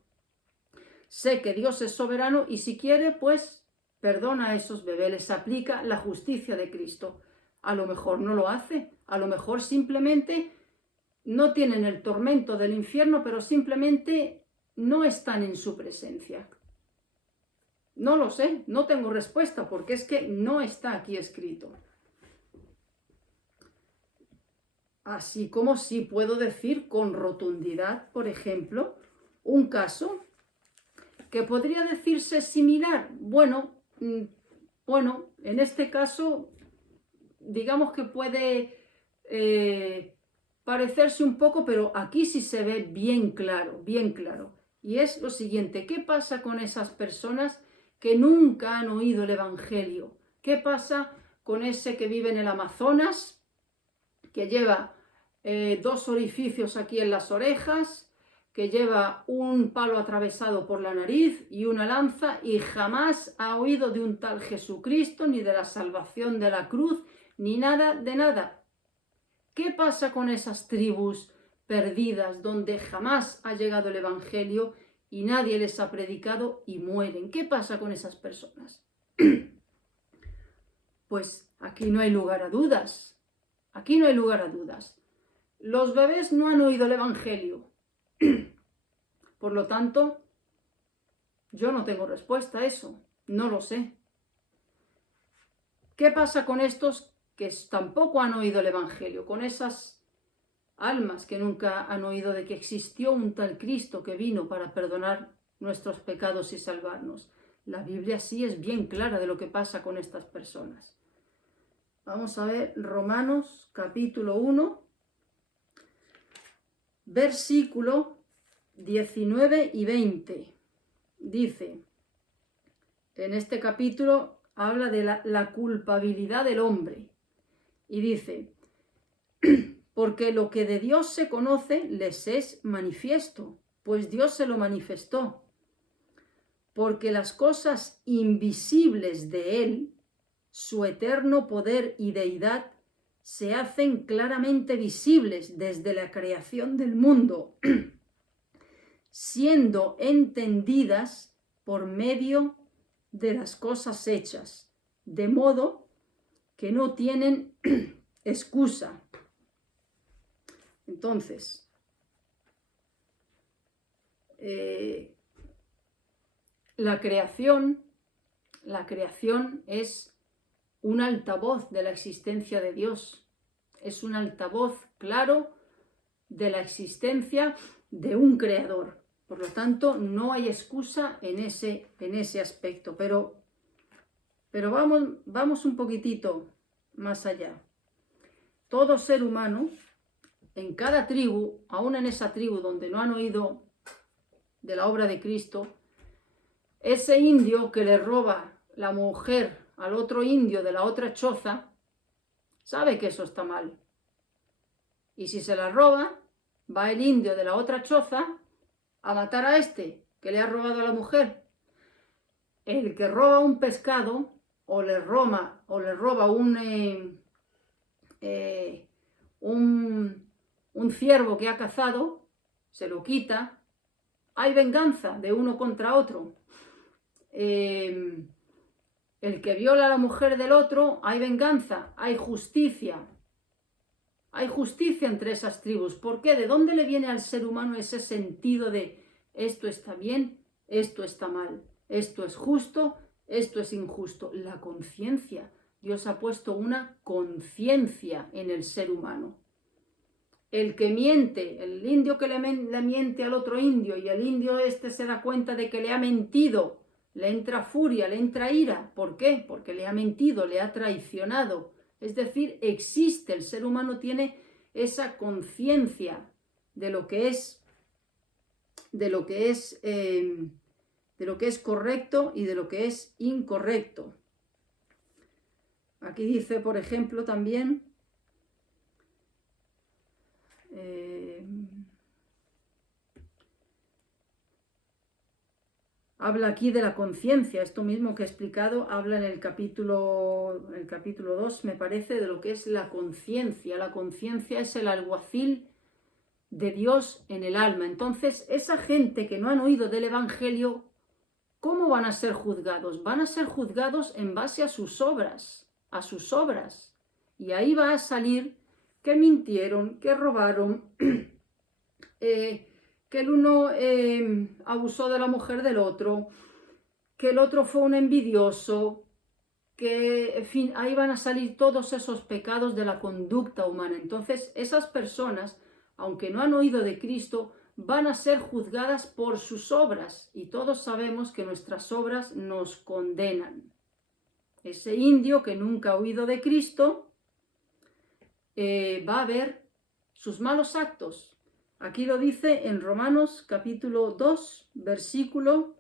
Sé que Dios es soberano y si quiere, pues perdona a esos bebés, les aplica la justicia de Cristo. A lo mejor no lo hace, a lo mejor simplemente no tienen el tormento del infierno, pero simplemente no están en su presencia. No lo sé, no tengo respuesta porque es que no está aquí escrito. Así como sí puedo decir con rotundidad, por ejemplo, un caso que podría decirse similar. Bueno, en este caso, digamos que puede parecerse un poco, pero aquí sí se ve bien claro, bien claro. Y es lo siguiente, ¿qué pasa con esas personas que nunca han oído el Evangelio? ¿Qué pasa con ese que vive en el Amazonas, que lleva 2 orificios aquí en las orejas, que lleva un palo atravesado por la nariz y una lanza y jamás ha oído de un tal Jesucristo, ni de la salvación de la cruz, ni nada de nada? ¿Qué pasa con esas tribus perdidas donde jamás ha llegado el Evangelio y nadie les ha predicado y mueren? ¿Qué pasa con esas personas? Pues aquí no hay lugar a dudas. Aquí no hay lugar a dudas. Los bebés no han oído el Evangelio. Por lo tanto, yo no tengo respuesta a eso. No lo sé. ¿Qué pasa con estos que tampoco han oído el Evangelio? Con esas almas que nunca han oído de que existió un tal Cristo que vino para perdonar nuestros pecados y salvarnos. La Biblia sí es bien clara de lo que pasa con estas personas. Vamos a ver Romanos capítulo 1, versículo 19 y 20. Dice, en este capítulo habla de la culpabilidad del hombre. Y dice, porque lo que de Dios se conoce les es manifiesto, pues Dios se lo manifestó. Porque las cosas invisibles de Él, su eterno poder y deidad, se hacen claramente visibles desde la creación del mundo, siendo entendidas por medio de las cosas hechas, de modo que no tienen excusa. Entonces, la creación es un altavoz de la existencia de Dios. Es un altavoz claro de la existencia de un creador. Por lo tanto, no hay excusa en ese aspecto. Pero vamos un poquitito más allá. Todo ser humano en cada tribu, aún en esa tribu donde no han oído de la obra de Cristo, ese indio que le roba la mujer al otro indio de la otra choza, sabe que eso está mal. Y si se la roba, va el indio de la otra choza a matar a este que le ha robado a la mujer. El que roba un pescado o le roba un ciervo que ha cazado, se lo quita. Hay venganza de uno contra otro. El que viola a la mujer del otro, hay venganza, hay justicia. Hay justicia entre esas tribus. ¿Por qué? ¿De dónde le viene al ser humano ese sentido de esto está bien, esto está mal, esto es justo, esto es injusto? La conciencia. Dios ha puesto una conciencia en el ser humano. El que miente, el indio que le miente al otro indio y el indio este se da cuenta de que le ha mentido, le entra furia, le entra ira. ¿Por qué? Porque le ha mentido, le ha traicionado. Es decir, existe, el ser humano tiene esa conciencia de lo que es correcto y de lo que es incorrecto. Aquí dice, por ejemplo, también habla aquí de la conciencia, esto mismo que he explicado, habla en el capítulo 2, me parece, de lo que es la conciencia. La conciencia es el alguacil de Dios en el alma. Entonces, esa gente que no han oído del Evangelio, ¿cómo van a ser juzgados? Van a ser juzgados en base a sus obras, Y ahí va a salir que mintieron, que robaron, que el uno abusó de la mujer del otro, que el otro fue un envidioso, que, en fin, ahí van a salir todos esos pecados de la conducta humana. Entonces, esas personas, aunque no han oído de Cristo, van a ser juzgadas por sus obras, y todos sabemos que nuestras obras nos condenan. Ese indio que nunca ha oído de Cristo va a ver sus malos actos. Aquí lo dice en Romanos capítulo 2, versículo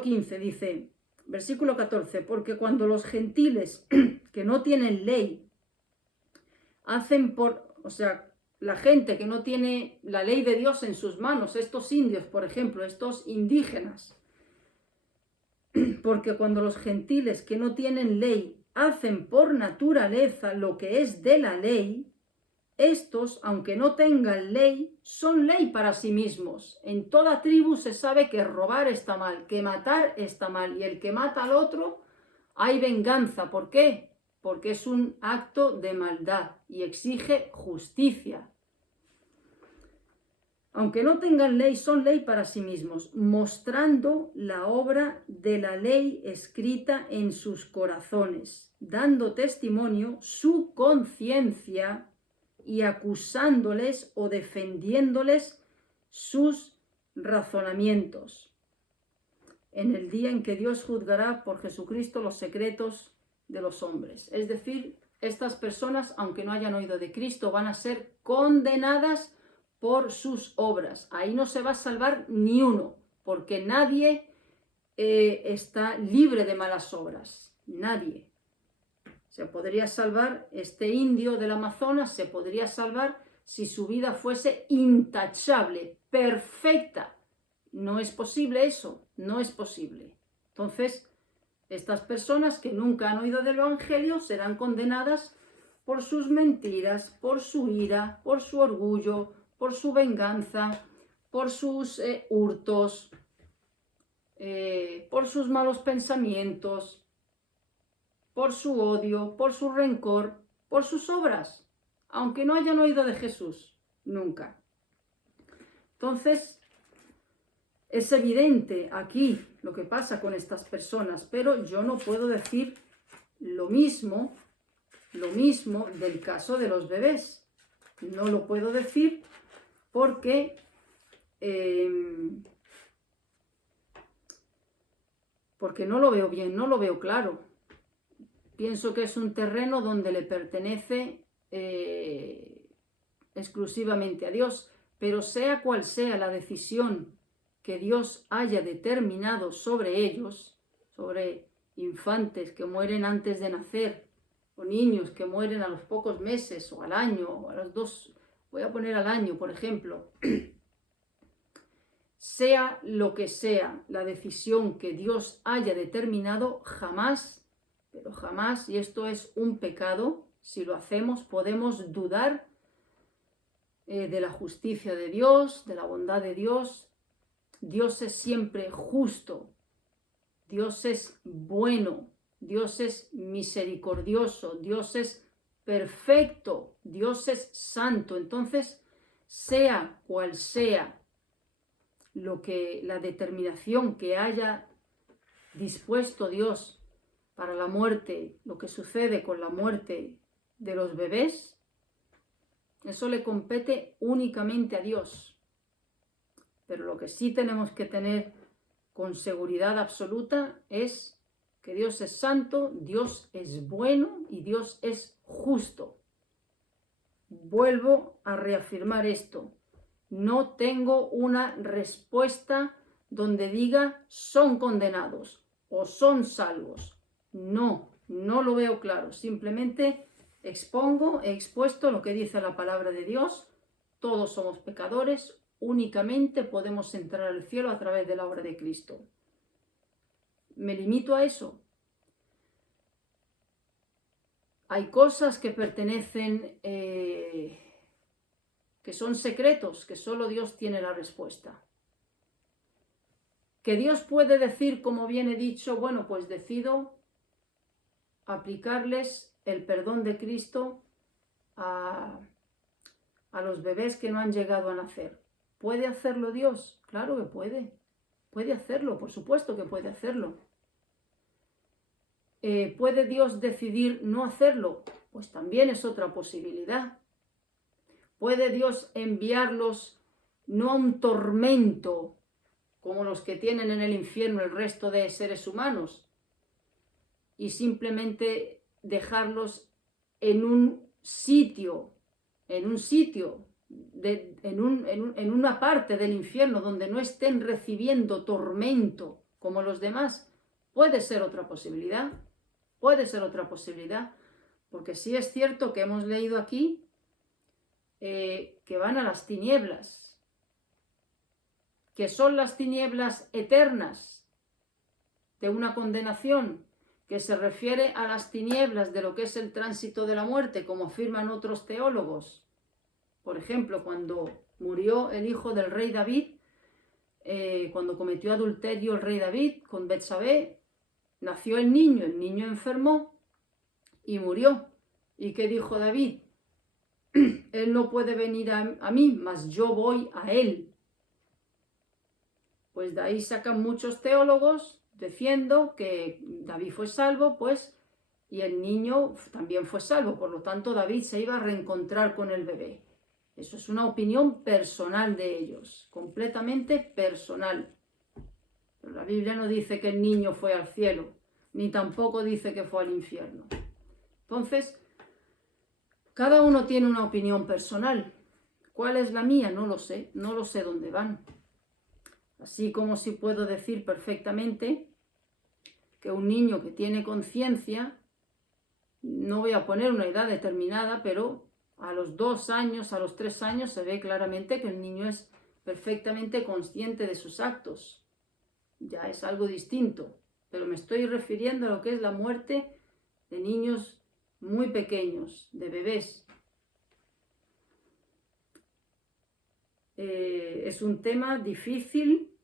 15, dice, versículo 14, porque cuando los gentiles que no tienen ley la gente que no tiene la ley de Dios en sus manos, estos indios, por ejemplo, estos indígenas, porque cuando los gentiles que no tienen ley hacen por naturaleza lo que es de la ley, estos, aunque no tengan ley, son ley para sí mismos. En toda tribu se sabe que robar está mal, que matar está mal, y el que mata al otro, hay venganza. ¿Por qué? Porque es un acto de maldad y exige justicia. Aunque no tengan ley, son ley para sí mismos, mostrando la obra de la ley escrita en sus corazones, dando testimonio su conciencia y acusándoles o defendiéndoles sus razonamientos. En el día en que Dios juzgará por Jesucristo los secretos de los hombres. Es decir, estas personas, aunque no hayan oído de Cristo, van a ser condenadas por sus obras. Ahí no se va a salvar ni uno, porque nadie está libre de malas obras. Nadie. Se podría salvar, este indio del Amazonas se podría salvar si su vida fuese intachable, perfecta. No es posible eso, no es posible. Entonces, estas personas que nunca han oído del Evangelio serán condenadas por sus mentiras, por su ira, por su orgullo, por su venganza, por sus hurtos, por sus malos pensamientos, por su odio, por su rencor, por sus obras, aunque no hayan oído de Jesús, nunca. Entonces, es evidente aquí lo que pasa con estas personas, pero yo no puedo decir lo mismo del caso de los bebés. No lo puedo decir porque no lo veo bien, no lo veo claro. pienso que es un terreno donde le pertenece exclusivamente a Dios, pero sea cual sea la decisión que Dios haya determinado sobre ellos, sobre infantes que mueren antes de nacer, o niños que mueren a los pocos meses, o al año, o a los 2, voy a poner al año, por ejemplo, sea lo que sea la decisión que Dios haya determinado, jamás, pero jamás, y esto es un pecado, si lo hacemos podemos dudar de la justicia de Dios, de la bondad de Dios. Dios es siempre justo, Dios es bueno, Dios es misericordioso, Dios es perfecto, Dios es santo. Entonces, sea cual sea la determinación que haya dispuesto Dios para la muerte, lo que sucede con la muerte de los bebés, eso le compete únicamente a Dios. Pero lo que sí tenemos que tener con seguridad absoluta es que Dios es santo, Dios es bueno y Dios es justo. Vuelvo a reafirmar esto. No tengo una respuesta donde diga son condenados o son salvos. No lo veo claro. Simplemente he expuesto lo que dice la palabra de Dios. Todos somos pecadores, únicamente podemos entrar al cielo a través de la obra de Cristo. Me limito a eso. Hay cosas que pertenecen, que son secretos, que solo Dios tiene la respuesta. Que Dios puede decir, como viene dicho, bueno, pues decido aplicarles el perdón de Cristo a los bebés que no han llegado a nacer. ¿Puede hacerlo Dios? Claro que puede. Puede hacerlo, por supuesto que puede hacerlo. ¿Puede Dios decidir no hacerlo? Pues también es otra posibilidad. ¿Puede Dios enviarlos no a un tormento como los que tienen en el infierno el resto de seres humanos y simplemente dejarlos en un sitio, en una parte del infierno donde no estén recibiendo tormento como los demás? Puede ser otra posibilidad. Puede ser otra posibilidad, porque sí es cierto que hemos leído aquí que van a las tinieblas, que son las tinieblas eternas de una condenación, que se refiere a las tinieblas de lo que es el tránsito de la muerte, como afirman otros teólogos. Por ejemplo, cuando murió el hijo del rey David, cuando cometió adulterio el rey David con Betsabé, nació el niño enfermó y murió. ¿Y qué dijo David? Él no puede venir a mí, mas yo voy a él. Pues de ahí sacan muchos teólogos diciendo que David fue salvo, pues, y el niño también fue salvo. Por lo tanto, David se iba a reencontrar con el bebé. Eso es una opinión personal de ellos, completamente personal. Pero la Biblia no dice que el niño fue al cielo, ni tampoco dice que fue al infierno. Entonces, cada uno tiene una opinión personal. ¿Cuál es la mía? No lo sé dónde van. Así como si puedo decir perfectamente que un niño que tiene conciencia, no voy a poner una edad determinada, pero a los 2 años, a los 3 años se ve claramente que el niño es perfectamente consciente de sus actos. Ya es algo distinto, pero me estoy refiriendo a lo que es la muerte de niños muy pequeños, de bebés. Es un tema difícil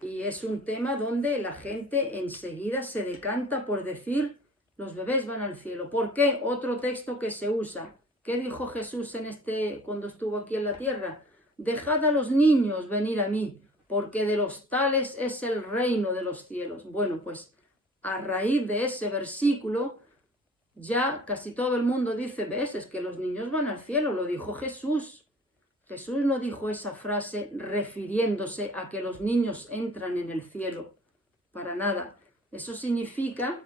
y es un tema donde la gente enseguida se decanta por decir los bebés van al cielo. ¿Por qué? Otro texto que se usa. ¿Qué dijo Jesús cuando estuvo aquí en la tierra? Dejad a los niños venir a mí, porque de los tales es el reino de los cielos. Bueno, pues a raíz de ese versículo, ya casi todo el mundo dice, ves, es que los niños van al cielo, lo dijo Jesús. Jesús no dijo esa frase refiriéndose a que los niños entran en el cielo, para nada. Eso significa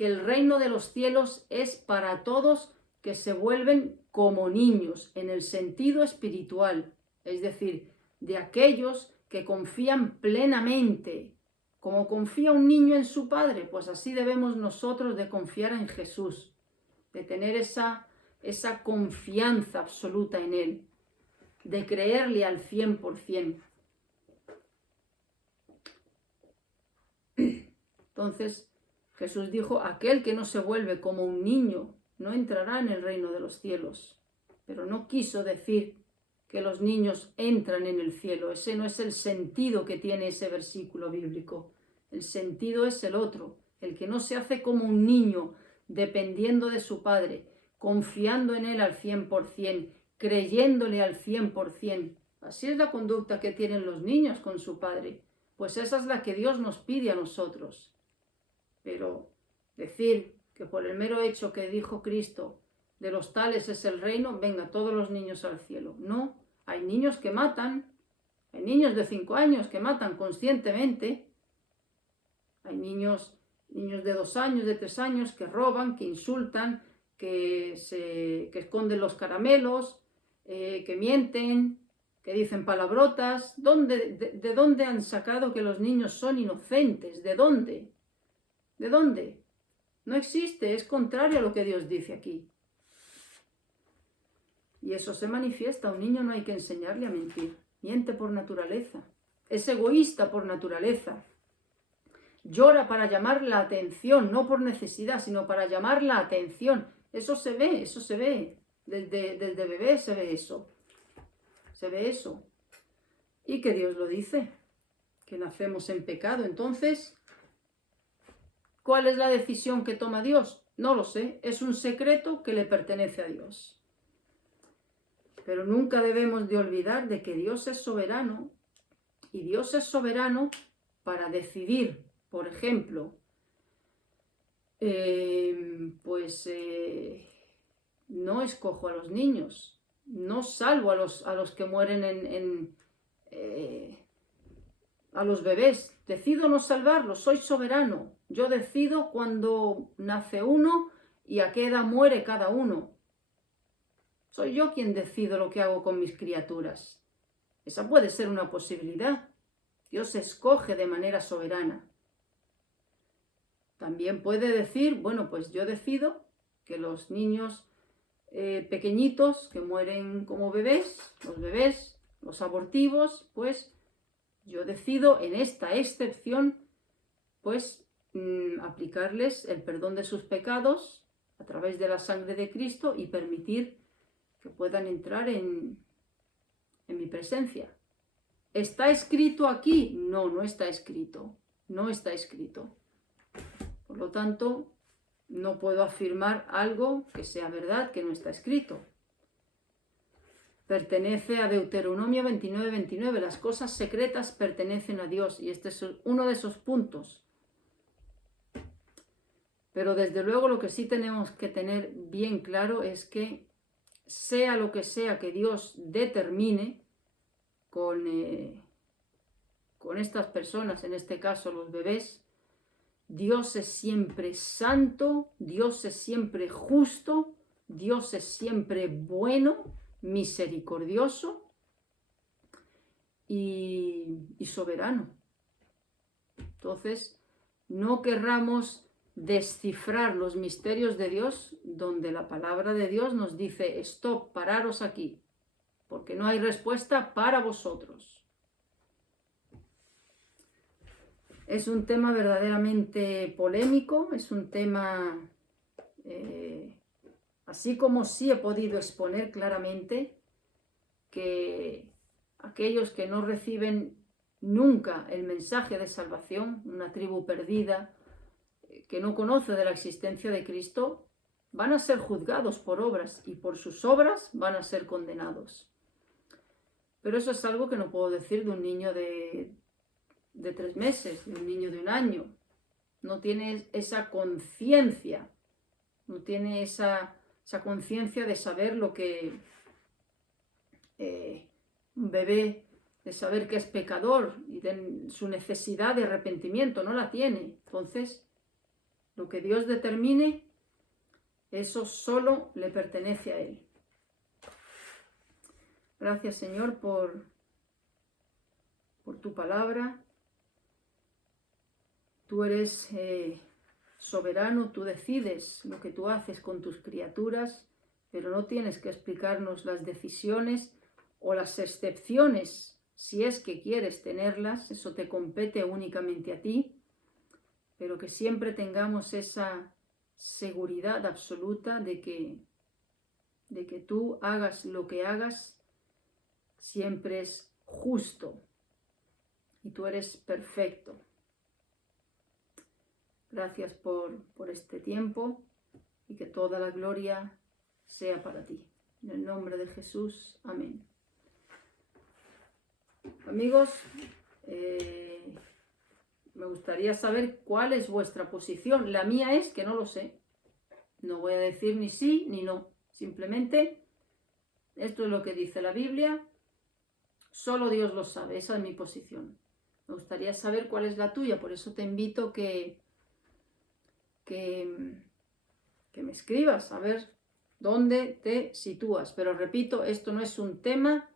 que el reino de los cielos es para todos que se vuelven como niños en el sentido espiritual, es decir, de aquellos que confían plenamente. Como confía un niño en su padre, pues así debemos nosotros de confiar en Jesús, de tener esa confianza absoluta en Él, de creerle al 100%. Entonces, Jesús dijo, aquel que no se vuelve como un niño no entrará en el reino de los cielos. Pero no quiso decir que los niños entran en el cielo. Ese no es el sentido que tiene ese versículo bíblico. El sentido es el otro, el que no se hace como un niño, dependiendo de su padre, confiando en él al 100%, creyéndole al 100%. Así es la conducta que tienen los niños con su padre. Pues esa es la que Dios nos pide a nosotros. Pero decir que por el mero hecho que dijo Cristo, de los tales es el reino, venga todos los niños al cielo. No, hay niños que matan, hay niños de 5 años que matan conscientemente, hay niños de 2 años, de 3 años que roban, que insultan, que esconden los caramelos, que mienten, que dicen palabrotas. ¿De dónde han sacado que los niños son inocentes? ¿De dónde? ¿De dónde? No existe, es contrario a lo que Dios dice aquí. Y eso se manifiesta. A un niño no hay que enseñarle a mentir. Miente por naturaleza. Es egoísta por naturaleza. Llora para llamar la atención, no por necesidad, sino para llamar la atención. Eso se ve, eso se ve. Desde bebé se ve eso. Se ve eso. Y que Dios lo dice, que nacemos en pecado. Entonces, ¿cuál es la decisión que toma Dios? No lo sé. Es un secreto que le pertenece a Dios. Pero nunca debemos de olvidar de que Dios es soberano. Y Dios es soberano para decidir, por ejemplo, no escojo a los niños, no salvo a los que mueren a los bebés. Decido no salvarlos, soy soberano. Yo decido cuando nace uno y a qué edad muere cada uno. Soy yo quien decido lo que hago con mis criaturas. Esa puede ser una posibilidad. Dios escoge de manera soberana. También puede decir, bueno, pues yo decido que los niños pequeñitos que mueren como bebés, los abortivos, pues yo decido en esta excepción, pues aplicarles el perdón de sus pecados a través de la sangre de Cristo y permitir que puedan entrar en mi presencia. ¿Está escrito aquí? No, no está escrito. No está escrito. Por lo tanto, no puedo afirmar algo que sea verdad, que no está escrito. Pertenece a Deuteronomio 29:29. Las cosas secretas pertenecen a Dios. Y este es uno de esos puntos. Pero desde luego lo que sí tenemos que tener bien claro es que sea lo que sea que Dios determine con estas personas, en este caso los bebés, Dios es siempre santo, Dios es siempre justo, Dios es siempre bueno, misericordioso y soberano. Entonces, no querramos descifrar los misterios de Dios donde la palabra de Dios nos dice, stop, pararos aquí, porque no hay respuesta para vosotros. Es un tema verdaderamente polémico, es un tema, así como sí he podido exponer claramente que aquellos que no reciben nunca el mensaje de salvación, una tribu perdida, que no conoce de la existencia de Cristo, van a ser juzgados por obras y por sus obras van a ser condenados. Pero eso es algo que no puedo decir de un niño de 3 meses, de un niño de 1 año. No tiene esa conciencia, no tiene esa conciencia de saber lo que un bebé, de saber que es pecador y de su necesidad de arrepentimiento, no la tiene. Entonces, Lo que Dios determine, eso solo le pertenece a Él. Gracias, Señor, por tu palabra. Tú eres soberano, tú decides lo que tú haces con tus criaturas, pero no tienes que explicarnos las decisiones o las excepciones, si es que quieres tenerlas, eso te compete únicamente a ti, pero que siempre tengamos esa seguridad absoluta de que tú hagas lo que hagas, siempre es justo y tú eres perfecto. Gracias por este tiempo y que toda la gloria sea para ti. En el nombre de Jesús, amén. Amigos, me gustaría saber cuál es vuestra posición. La mía es que no lo sé. No voy a decir ni sí ni no. Simplemente, esto es lo que dice la Biblia. Solo Dios lo sabe. Esa es mi posición. Me gustaría saber cuál es la tuya. Por eso te invito que me escribas a ver dónde te sitúas. Pero repito, esto no es un tema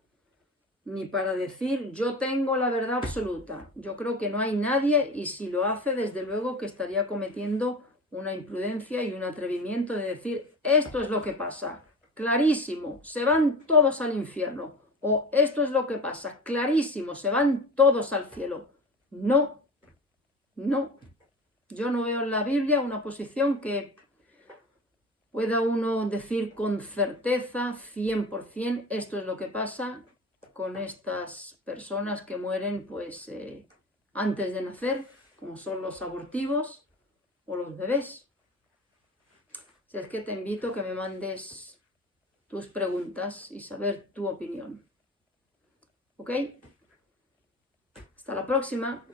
ni para decir yo tengo la verdad absoluta. Yo creo que no hay nadie, y si lo hace, desde luego que estaría cometiendo una imprudencia y un atrevimiento de decir esto es lo que pasa, clarísimo, se van todos al infierno, o esto es lo que pasa, clarísimo, se van todos al cielo. No, no. Yo no veo en la Biblia una posición que pueda uno decir con certeza, 100%, esto es lo que pasa con estas personas que mueren pues antes de nacer, como son los abortivos o los bebés. Si es que te invito a que me mandes tus preguntas y saber tu opinión. ¿Ok? Hasta la próxima.